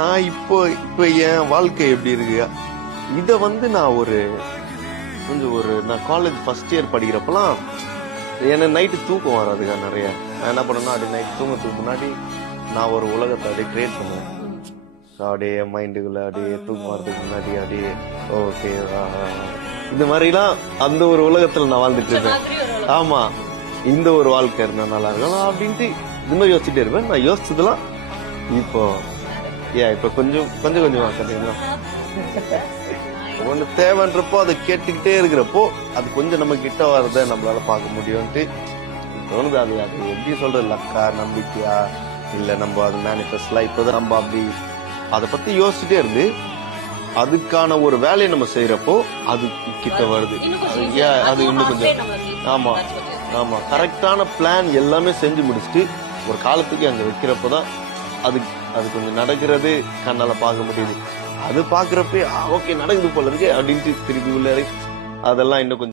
நான் இப்போ இப்போ என் வாழ்க்கை எப்படி இருக்கு, இத நான் நான் காலேஜ் ஃபர்ஸ்ட் இயர் படிக்கிறப்பெல்லாம் எனக்கு நைட்டு தூக்கம் வராதுக்கா நிறைய. நான் என்ன பண்ணேன்னா அப்படியே நைட் தூங்கத்துக்கு முன்னாடி நான் ஒரு உலகத்தை அப்படியே கிரியேட் பண்ணுவேன். அப்படியே மைண்டுக்குள்ள அப்படியே தூக்கம் வரதுக்கு முன்னாடி அப்படியே ஓகே இந்த மாதிரிலாம் அந்த ஒரு உலகத்துல நான் வாழ்ந்துட்டு இருப்பேன். ஆமா, இந்த ஒரு வாழ்க்கை இருந்தா நல்லா இருக்கும் அப்படின்ட்டு இன்னும் யோசிச்சுட்டே இருப்பேன். நான் யோசிச்சதெல்லாம் இப்போ இப்ப கொஞ்சம் கொஞ்சமா கண்டிப்பா ஒண்ணு தேவைன்றப்போ அதை கேட்டுக்கிட்டே இருக்கிறப்போ அது கொஞ்சம் நம்ம கிட்ட வரத நம்மளால பார்க்க முடியும்ட்டு தோணுது. அது எப்படி சொல்றது, லக்கா நம்பிக்கையா இல்ல நம்ம அது மேனிஃபெஸ்ட்லாம் இப்போதான் நம்ம அப்படி அதை பத்தி யோசிச்சுட்டே இருந்து அதுக்கான ஒரு வேலையை நம்ம செய்யறப்போ அது கிட்ட வருது. அது இன்னும் கொஞ்சம் ஆமா ஆமா கரெக்டான பிளான் எல்லாமே செஞ்சு முடிச்சுட்டு ஒரு காலத்துக்கு அங்க வைக்கிறப்பதான் அது கொஞ்சம் நடக்கிறது கண்ணால பார்க்க முடியுது. அது பாக்குறப்ப ஓகே நடக்குது போல இருக்கு அப்படின்ட்டு திருப்பி உள்ளாரு அதெல்லாம் இன்னும் கொஞ்சம்